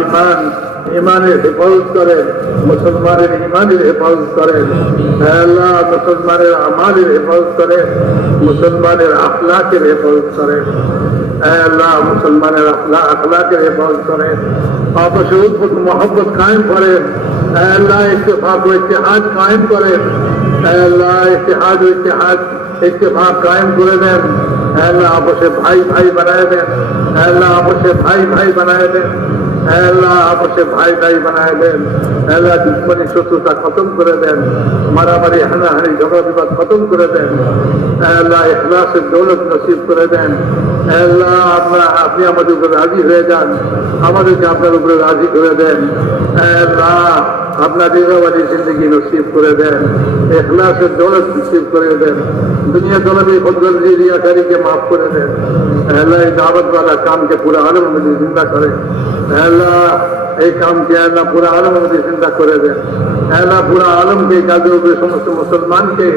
ইমান ইমানের হেফাজত করেন, মুসলমানের ইমানের হেফাজত করেন। আল্লাহ, মুসলমানের আমানের হেফাজত করেন, মুসলমানের আখলাকের হেফাজত করেন। আল্লাহ, মুসলমানের আখলা আখলাকের হেফাজত করেন। আপসে উদ্ভুত মোহাম্মত কায়েম করেন। আল্লাহ, ইত্তেফাক ও ইত্তেহাদ কায়েম করেন। আল্লাহ, ইত্তেহাদ ও ইত্তেহাদ ইত্তেফাক কায়েম করে দেন। আল্লাহ আপসে ভাই ভাই বানায় দেন। আল্লাহ আপসে ভাই ভাই বানায় দেন। আল্লাহ আমাকে ভাই ভাই বানায় দেন আল্লাহ দুশ্মনী শত্রুতা খতম করে দেন, মারামারি, হানাহানি, ঝগড়া বিবাদ খতম করে দেন আল্লাহ ইখলাসের দৌলত নসিব করে দেন। আল্লাহ আপনার, আপনি আমাদের উপরে রাজি হয়ে যান, আমাদেরকে আপনার উপরে রাজি করে দেন। আল্লাহ আপনার রেগাবাদী জিন্দগি নসিব করে দেন এখলাসের দৌলত নসিব করে দেন, দুনিয়া দলবি বদলি রিয়াকারীকে মাফ করে দেন अल्लाह ये दावत वाला काम के पूरा आलम मुझे जिंदा करे अल्लाह এই কাম কে আল্লাহ পুরা আলম আমাদের চিন্তা করে দেন আল্লাহ পুরা আলমকে এই কাজের উপরে সমস্ত মুসলমানকে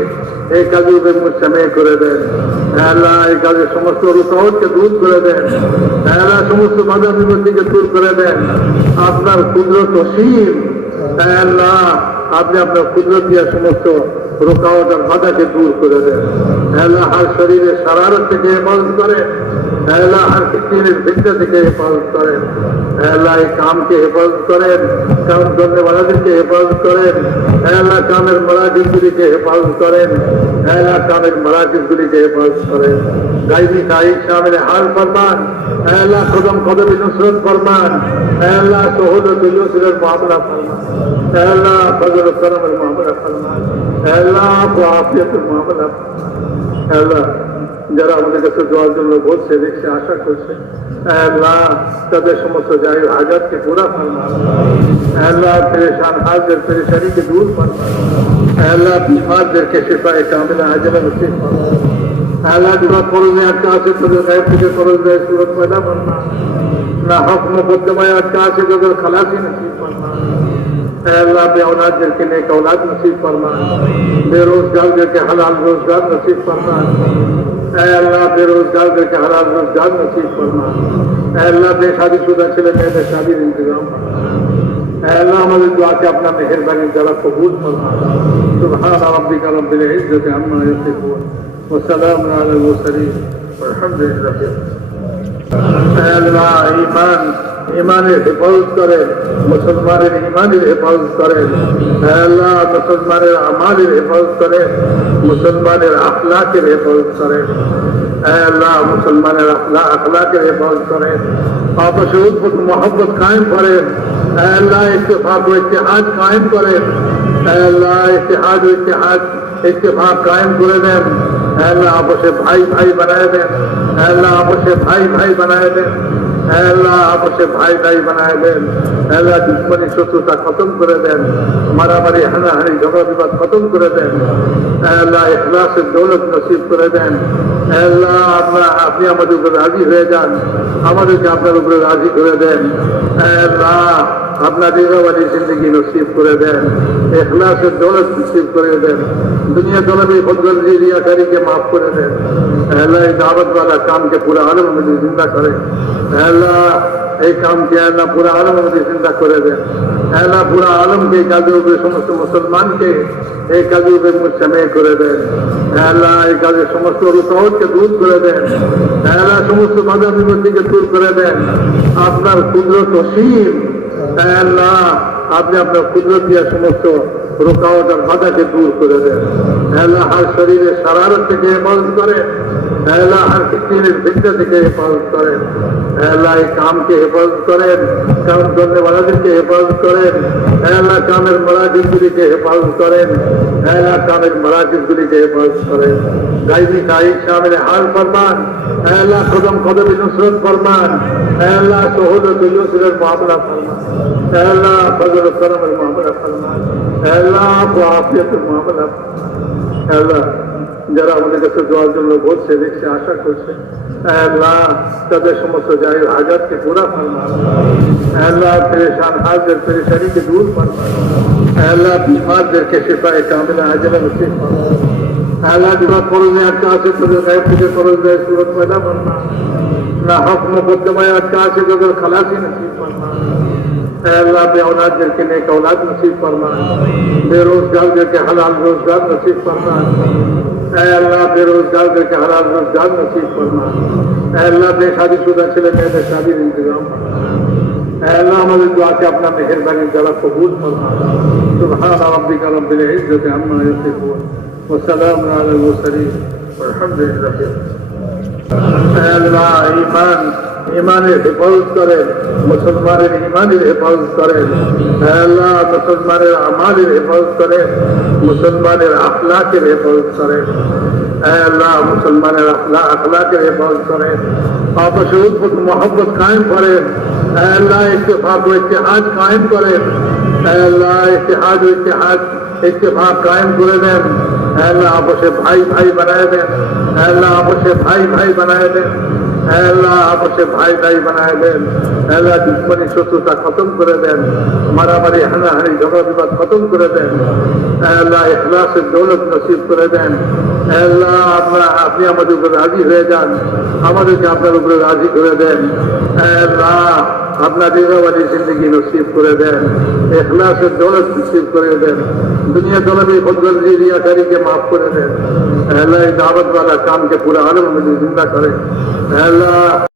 এই কাজের উপরে মুসলামে করে দেন আল্লাহ এই কাজের সমস্ত রুকাওয়াতকে দূর করে দেন আল্লাহ সমস্ত বাধা বিপত্তিকে দূর করে দেন আপনার কুদরত অসীম আল্লাহ আপনি আপনার কুদরত দিয়ে সমস্ত রোকাওয়াট আর বাধাকে দূর করে দেন। আল্লাহ হার শরীরে সারারত থেকে হেফাজত করে আল্লাহ হার ফিকিরের ভিত্তি থেকে হেফাজত করেন। আল্লাহ, এই কামকে হেফাজত করেন কাম করলে বালাদেরকে হেফাজত করেন। আল্লাহ, কামের মরাজিদগুলিকে হেফাজত করেন। আল্লাহ, কামের মরাজিদগুলিকে হেফাজত করেন। গাইবি তারিখ সামনে হাল ফরমান। আল্লাহ, কদম কদমে নুসরত ফরমান। আল্লাহ সহদত ইউসুরের মামলা ফরমান। আল্লাহ, ফজল করমের মামলা ফরমান। আল্লাহ, আফিয়তের মামলা আল্লাহ যারা আমাদের কাছে দোয়ার জন্য বলছে দেখছে আশা করছে আল্লাহ তাদের সমস্ত যাই হাজারকে পুরা ফার্মা আল্লাহ پریشان حاضر پریشانی کے دور فرما۔ اللہ بیمار در نصیب فرما۔ اللہ بے اولاد جل کے نیک اولاد نصیب فرما۔ بے روزگار جل کے حلال روزگار نصیب فرما۔ फरमा अल्लाह बेरोजगार के हलाल रोजगार नसीब फरमा अल्लाह बेशादीशुदा ছেলে মেয়েদের শাদীর इंतजाम अल्लाह हमारे दुआ के अपना मेहरबानी जरा कबूल फरमा सुभान रब्बिक रब्बिल इज्जति अम्मा यसिफून वसलाम अला المرسلين والحمد لله আল্লাহ ইমান ইমানের হেফাজত করেন মুসলমানের ইমানের হেফাজত করেন আল্লাহ মুসলমানের আমানের হেফাজত করেন মুসলমানের আখলাকের হেফাজত করেন আল্লাহ মুসলমানের আখলা আখলাকের হেফাজত করেন উদ্ভুত মোহাম্মত কায়েম করেন আল্লাহ ইত্তেফাক ও ইত্তেহাদ কায়েম করেন আল্লাহ ইত্তেহাদ ও ইত্তেহাদ ইত্তেফাক কায়েম করে দেন, আল্লাহ আপসে ভাই ভাই বানায় দেন, আল্লাহ আপসে ভাই ভাই বানায় দেন। আল্লাহ আপসে ভাই ভাই বানায় দেন। আল্লাহ দুশ্মনী শত্রুতা খতম করে দেন। মারামারি, হানাহানি, ঝগড়া বিবাদ খতম করে দেন। আল্লাহ ইখলাসের দৌলত নসিব করে দেন। আল্লাহ আমরা আপনি আমাদের উপরে রাজি হয়ে যান। আমাদেরকে আপনার উপরে রাজি করে দেন। আল্লাহ আপনার রেগাবাদী জিন্দগি নসিব করে দেন। এখলাসের দৌলত নসিব করে দেন। দুনিয়া দৌলতে বদগর্জি রিয়াকারীকে মাফ করে দেন। আল্লাহ এই দাওয়াতওয়ালা কামকে পুরো আলম জিন্দা করে। আল্লাহ, এই কামকে আল্লাহ পুরা আলমের চিন্তা করে দেন। আল্লাহ পুরা আলমকে এই কাজের উপরে সমস্ত মুসলমানকে এই কাজে উপরে মুসামে করে দেন। আল্লাহ এই কাজের সমস্ত রুকাহতকে দূর করে দেন। আল্লাহ সমস্ত বাধা বিপত্তিকে দূর করে দেন। আপনার কুদরত অসীম। আল্লাহ, আপনি আপনার কুদরত দিয়ে সমস্ত রুকাহত বাধাকে দূর করে দেন। আল্লাহ হার শরীরে সারারত থেকে হেফাজত করেন। আল্লাহ হার ফিকিরের ভিত্তি থেকে হেফাজত করেন। আল্লাহ এই কামকে হেফাজত করেন, কাম বালাদেরকে হেফাজত করেন, আল্লাহ কামের মরাজিদগুলিকে হেফাজত করেন, আল্লাহ কামের মরাজিদগুলিকে হেফাজত করেন। গাইবি তারিখ সামনে হাল ফরমান, আল্লাহ কদম কদমে নুসরত ফরমান, আল্লাহ সহদত ইউসুরের মামলা ফরমান, আল্লাহ আল্লাহ আল্লাহ যারা আমাদের কাছে দোয়ার জন্য বলছে দেখছে আশা করছে আল্লাহ তাদের সমস্ত যাই হাজারকে পুরা ফরমা আল্লাহ پریشان حاضر پریشانی کے دور فرما۔ اللہ بیمار کے شفا کامل حاضر نصیب فرما۔ اللہ جمع قرض میں اچھا سے قرض غیر تجھے قرض میں صورت پیدا فرما۔ نہ حق مقدمہ اچھا سے قدر خلاصی نصیب فرما۔ اللہ، بے اولاد دل کے نیک اولاد نصیب فرما۔ بے روزگار دل کے حلال روزگار نصیب فرما۔ اے اللہ بے روزگار کے حلال روزگار نصیب فرما۔ اے اللہ بے شادی شدہ چلے گئے میرے شادی انتظام اے اللہ ہمارے دعا کے اپنا مہربانی ذرا قبول فرما۔ سبحان ربك رب العزت عما يصفون وسلام علی المرسلین۔ والحمد لله আল্লাহ মোহাম্মত কায়েম করেন ইত্তেহাদ কায়েম করেন আল্লাহ ইত্তেহাদ ইত্তেফাক কায়েম করে দেন। আপসে ভাই ভাই বানায় দেন। আল্লাহ আপসে ভাই ভাই বানায় দেন। আল্লাহ আপসে ভাই ভাই বানায় দেন। আল্লাহ দুশ্মনী শত্রুতা খতম করে দেন। মারামারি, হানাহানি, ঝগড়া বিবাদ খতম করে দেন। আল্লাহ ইখলাসের দৌলত নসিব করে দেন। আল্লাহ আপনার আপনি আমাদের উপরে রাজি হয়ে যান। আমাদেরকে আপনার উপরে রাজি করে দেন। আল্লাহ আপনার দীর্ঘবাদী জিন্দগি নসিব করে দেন, এখলাসের দৌলত নসিব করে দেন, দুনিয়া দৌলতি খুদগর্জি রিয়াকারীকে মাফ করে দেন। আল্লাহ দাওয়াত वाला কামকে পুরা আলম জিন্দা করে। আল্লাহ